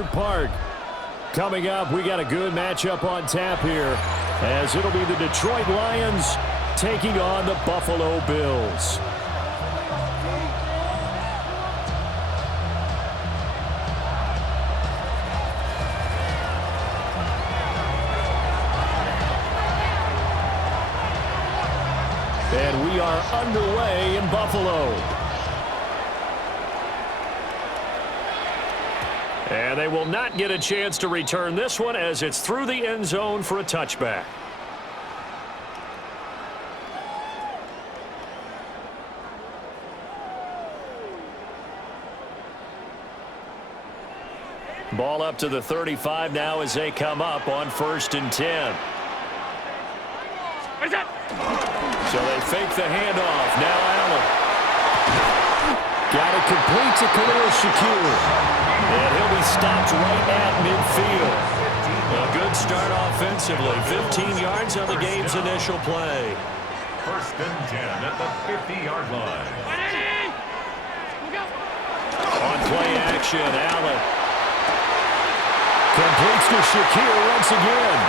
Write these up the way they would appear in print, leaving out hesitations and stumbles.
Park. Coming up, we got a good matchup on tap here, as it'll be the Detroit Lions taking on the Buffalo Bills. And we are underway in Buffalo. And they will not get a chance to return this one, as it's through the end zone for a touchback. Ball up to the 35 now as they come up on 1st and 10. So they fake the handoff. Now Allen. Got it complete to Khalil Shakir. And he'll be stopped right at midfield. A good start offensively. 15 yards on the game's initial play. 1st and 10 at the 50-yard line. On play action, Allen. Completes to Shakir once again.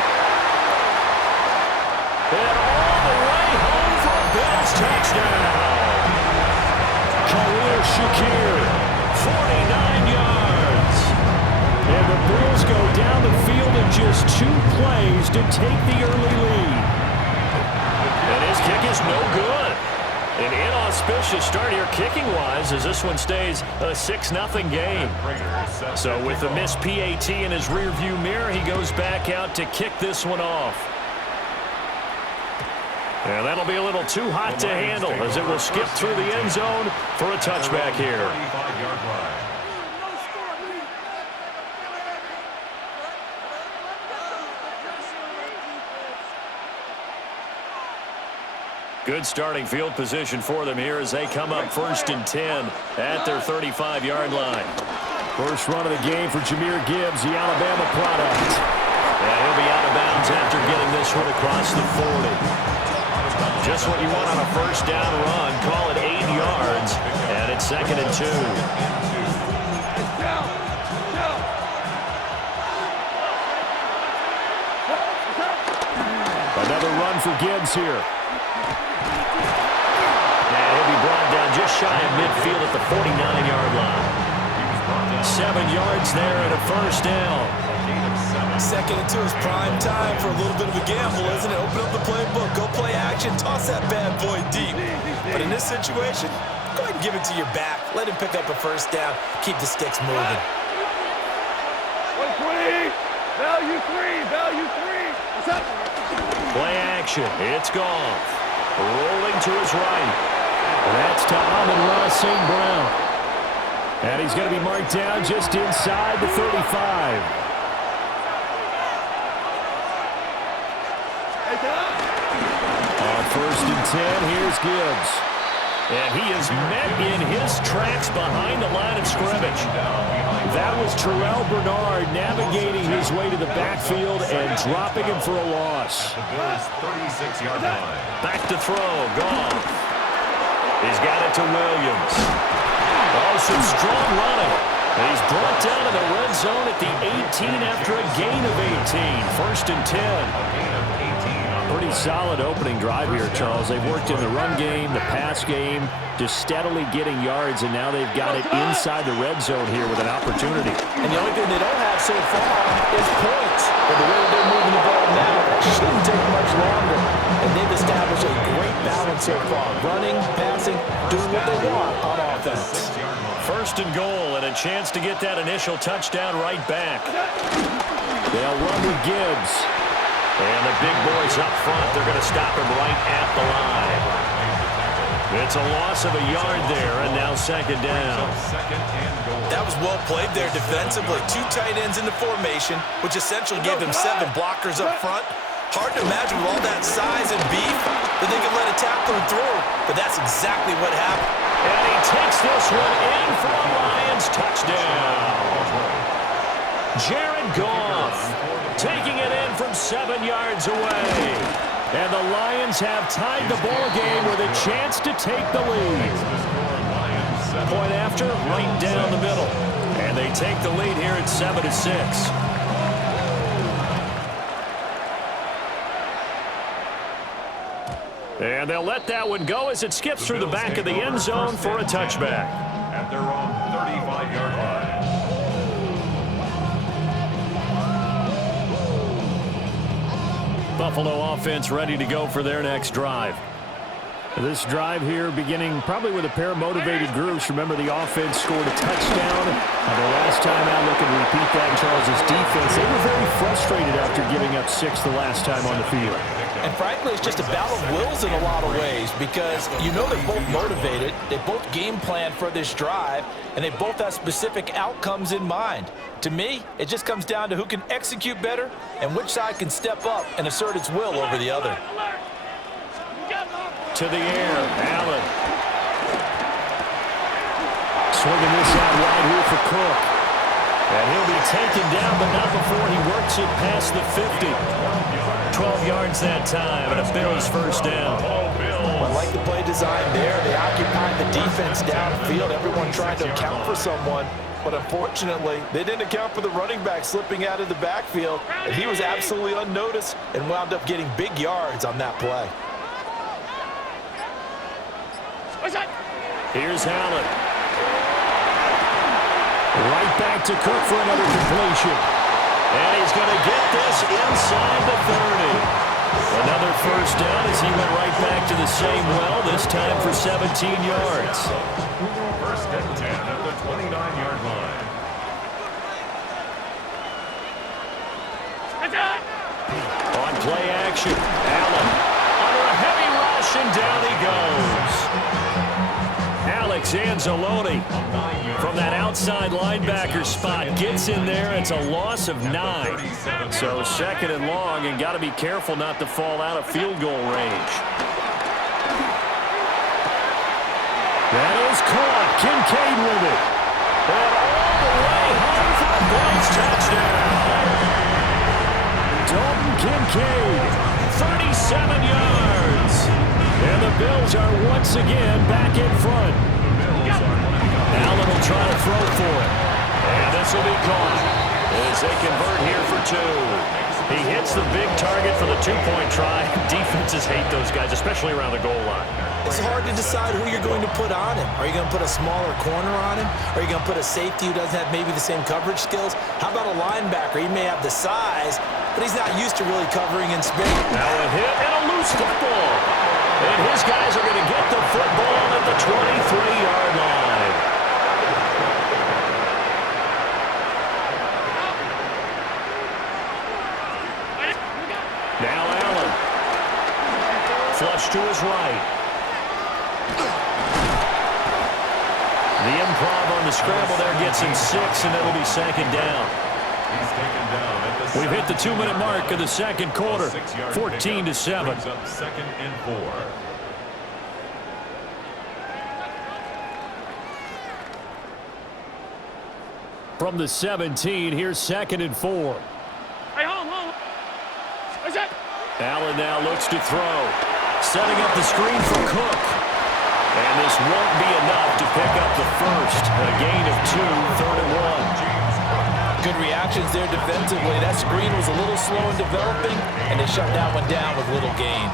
And all the way home for a Bills touchdown. Khalil Shakir, 49 yards. And the Bills go down the field in just 2 plays to take the early lead. And his kick is no good. An inauspicious start here kicking-wise, as this one stays a 6-0 game. So with the missed PAT in his rearview mirror, he goes back out to kick this one off. And that'll be a little too hot to handle, as it will skip through the end zone for a touchback here. Good starting field position for them here as they come up 1st and 10 at their 35-yard line. First run of the game for Jahmyr Gibbs, the Alabama product. And he'll be out of bounds after getting this one across the 40. Just what you want on a first down run. Call it 8 yards, and it's 2nd and 2. Another run for Gibbs here. And he'll be brought down just shy of midfield at the 49-yard line. 7 yards there and a first down. 2nd and 2 is prime time for a little bit of a gamble, isn't it? Open up the playbook, go play action, toss that bad boy deep. But in this situation, go ahead and give it to your back. Let him pick up a first down. Keep the sticks moving. Value three. What's up? Play action. It's Goff. Rolling to his right. That's to Amon-Ra St. Brown. And he's going to be marked down just inside the 35. On 1st and 10, here's Gibbs. And he is met in his tracks behind the line of scrimmage. That was Terrell Bernard navigating his way to the backfield and dropping him for a loss. Back to throw, Goff. He's got it to Williams. Oh, some strong running. And he's brought down to the red zone at the 18 after a gain of 18. 1st and 10. Pretty solid opening drive here, Charles. They've worked in the run game, the pass game, just steadily getting yards, and now they've got it inside the red zone here with an opportunity. And the only thing they don't have so far is points. But the way they're moving the ball now, it shouldn't take much longer. And they've established a great balance so far. Running, passing, doing what they want on offense. 1st and goal, and a chance to get that initial touchdown right back. They'll run with Gibbs. And the big boys up front, they're going to stop him right at the line. It's a loss of a yard there, and now 2nd down. That was well played there defensively. 2 tight ends in the formation, which essentially gave them 7 blockers up front. Hard to imagine with all that size and beef that they could let a tackler through, but that's exactly what happened. And he takes this one in for a Lions touchdown. Jared Goff taking it in from 7 yards away. And the Lions have tied the ball game with a chance to take the lead. Point after, right down the middle. And And they take the lead here at 7-6. And they'll let that one go as it skips through the back of the end zone for a touchback. At their own 35-yard line. Buffalo offense ready to go for their next drive. This drive here beginning probably with a pair of motivated groups. Remember, the offense scored a touchdown. The last time out, looking to repeat that in Charles' defense. They were very frustrated after giving up 6 the last time on the field. And frankly, it's just a battle of wills in a lot of ways because you know they're both motivated, they both game plan for this drive, and they both have specific outcomes in mind. To me, it just comes down to who can execute better and which side can step up and assert its will over the other. To the air, Allen. Swinging this out wide here for Cook. And he'll be taken down, but not before he works it past the 50. 12 yards that time, and a Bills first down. I like the play design there. They occupied the defense downfield, everyone trying to account for someone. But unfortunately, they didn't account for the running back slipping out of the backfield. And he was absolutely unnoticed and wound up getting big yards on that play. Here's Allen. Right back to Cook for another completion. And he's going to get this inside the 30. Another first down as he went right back to the same well, this time for 17 yards. First and 10 at the 29-yard line. On play action, Allen under a heavy rush, and down he goes. Alex Anzalone from that outside linebacker spot gets in there. It's a loss of 9. So second and long, and got to be careful not to fall out of field goal range. That is caught. Kincaid with it. And all the way home for a Bills touchdown. Dalton Kincaid, 37 yards. And the Bills are once again back in front. Allen will try to throw for it. And this will be caught as they convert here for 2. He hits the big target for the 2-point try. Defenses hate those guys, especially around the goal line. It's hard to decide who you're going to put on him. Are you going to put a smaller corner on him? Are you going to put a safety who doesn't have maybe the same coverage skills? How about a linebacker? He may have the size, but he's not used to really covering in space. Now a hit and a loose football. And his guys are going to get the football at the 23-yard line. Now Allen. Flush to his right. The improv on the scramble there gets him 6, and it'll be second down. He's taken down at the We've hit the 2-minute mark of the second quarter, 14-7. Brings up second and 4. From the 17, here's second and 4. Hey, home. What's that? Allen now looks to throw. Setting up the screen for Cook. And this won't be enough to pick up the first. A gain of 2, third and 1. Good reactions there defensively. That screen was a little slow in developing, and they shut that one down with little gain.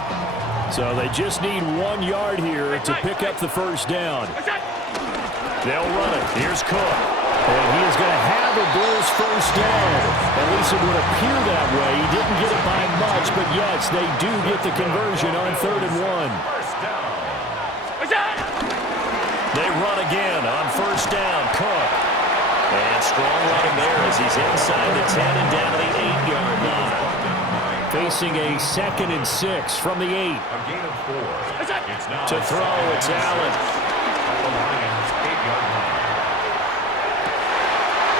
So they just need 1 yard here to pick up the first down. They'll run it. Here's Cook. And he is going to have a Bills first down. At least it would appear that way. He didn't get it by much, but yes, they do get the conversion on third and 1. They run again on first down. Cook. And strong running there as he's inside the 10 and down to the 8-yard line. Facing a second and 6 from the 8. A gain of 4. It's now To throw, it's Allen. The Lions 8-yard line.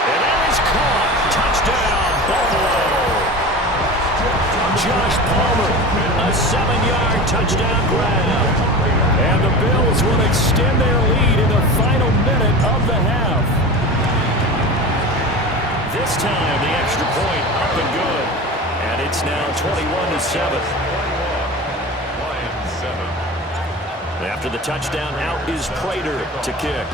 And that is caught. Touchdown, Buffalo. Josh Palmer, a 7-yard touchdown grab. And the Bills will extend their lead in the final minute of the half. This time, the extra point up and good. And it's now 21-7. Lions 7. After the touchdown, out is Prater to kick.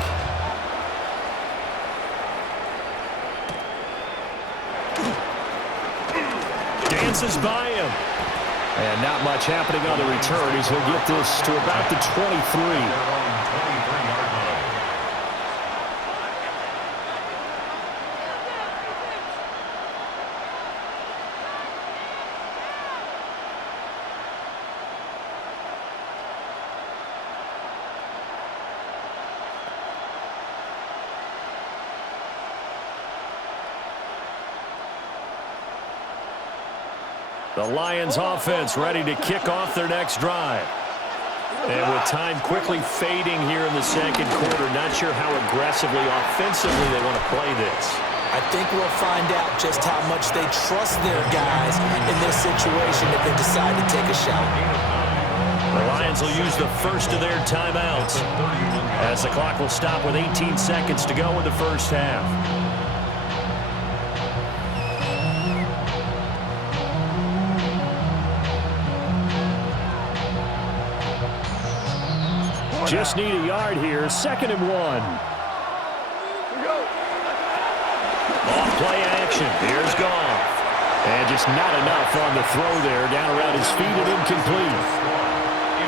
dances by him. And not much happening on the return as he'll get this to about the 23. The Lions offense ready to kick off their next drive. And with time quickly fading here in the second quarter, not sure how aggressively, offensively they want to play this. I think we'll find out just how much they trust their guys in this situation if they decide to take a shot. The Lions will use the first of their timeouts as the clock will stop with 18 seconds to go in the first half. Just need a yard here, 2nd and 1. Off play action, here's Goff. And just not enough on the throw there, down around his feet and incomplete.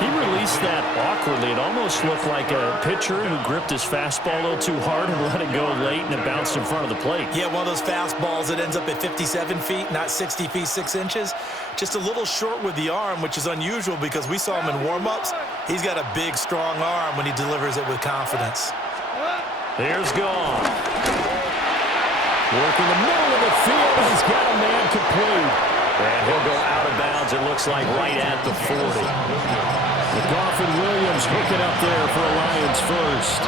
He released that awkwardly. It almost looked like a pitcher who gripped his fastball a little too hard and let it go late, and it bounced in front of the plate. Yeah, one of those fastballs that ends up at 57 feet, not 60 feet, 6 inches. Just a little short with the arm, which is unusual because we saw him in warm-ups. He's got a big, strong arm when he delivers it with confidence. There's Goff. Working the middle of the field. He's got a man complete. And he'll go out of bounds, it looks like, right at the 40. Goff and Williams hooking up there for a Lions first.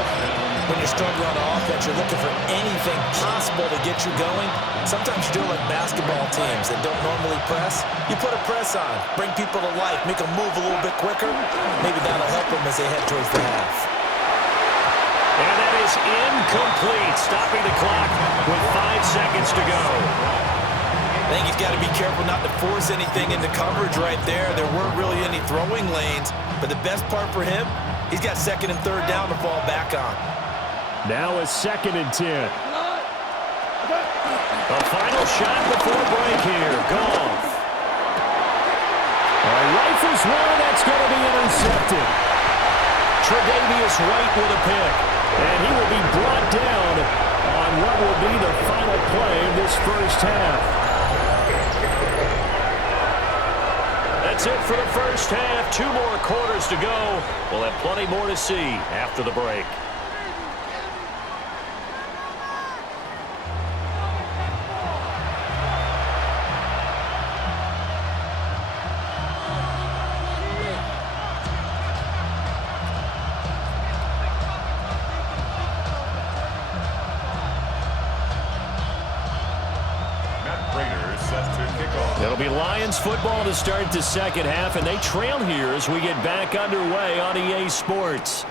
When you're struggling on offense, you're looking for anything possible to get you going. Sometimes you do it like basketball teams that don't normally press. You put a press on, bring people to life, make them move a little bit quicker. Maybe that'll help them as they head towards the half. And that is incomplete, stopping the clock with 5 seconds to go. I think he's got to be careful not to force anything into coverage right there. There weren't really any throwing lanes, but the best part for him, he's got 2nd and 3rd down to fall back on. Now a 2nd and 10. The final shot before break here. Goff. Rifles one. That's going to be intercepted. Tre'Davious White with a pick. And he will be brought down on what will be the final play of this first half. That's it for the first half. 2 more quarters to go. We'll have plenty more to see after the break. It'll be Lions football to start the second half, and they trail here as we get back underway on EA Sports.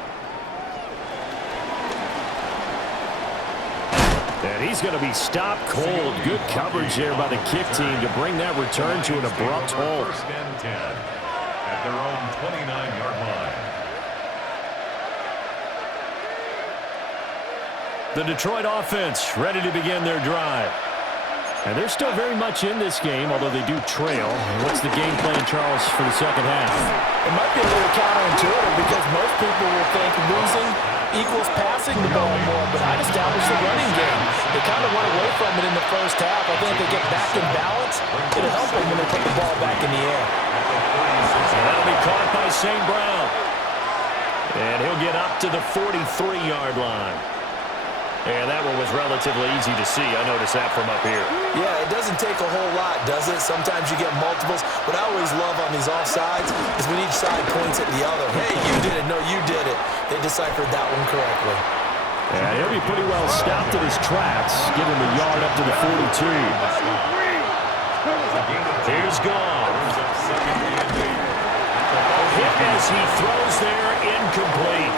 And he's going to be stopped cold. Good coverage there by the kick team to bring that return to an abrupt halt. 1st and 10 at their own 29-yard line. The Detroit offense ready to begin their drive. And they're still very much in this game, although they do trail. What's the game plan, Charles, for the second half? It might be a little counterintuitive because most people will think losing equals passing the ball more, but I'd establish the running game. They kind of went away from it in the first half. I think if they get back in balance, it'll help them when they put the ball back in the air. And that'll be caught by St. Brown. And he'll get up to the 43-yard line. And that one was relatively easy to see. I noticed that from up here. Yeah, it doesn't take a whole lot, does it? Sometimes you get multiples. What I always love on these offsides is when each side points at the other. Hey, you did it. No, you did it. They deciphered that one correctly. And he'll be pretty well stopped in his tracks. Give him a yard up to the 42. Here's Goff. Hit as he throws there, incomplete.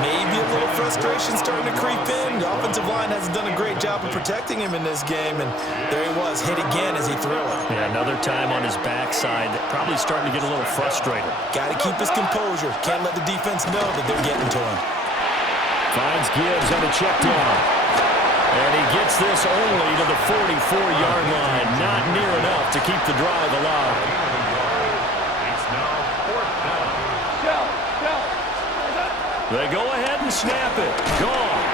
Maybe a little frustration starting to creep in. The offensive line hasn't done a great job of protecting him in this game, and there he was, hit again as he threw it. Yeah, another time on his backside, probably starting to get a little frustrated. Got to keep his composure. Can't let the defense know that they're getting to him. Finds Gibbs on a check down. And he gets this only to the 44-yard line. Not near enough to keep the drive alive. It's now 4th down. They go ahead and snap it. Gone.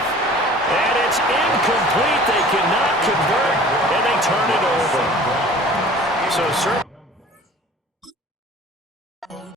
And it's incomplete. They cannot convert, and they turn it over. So,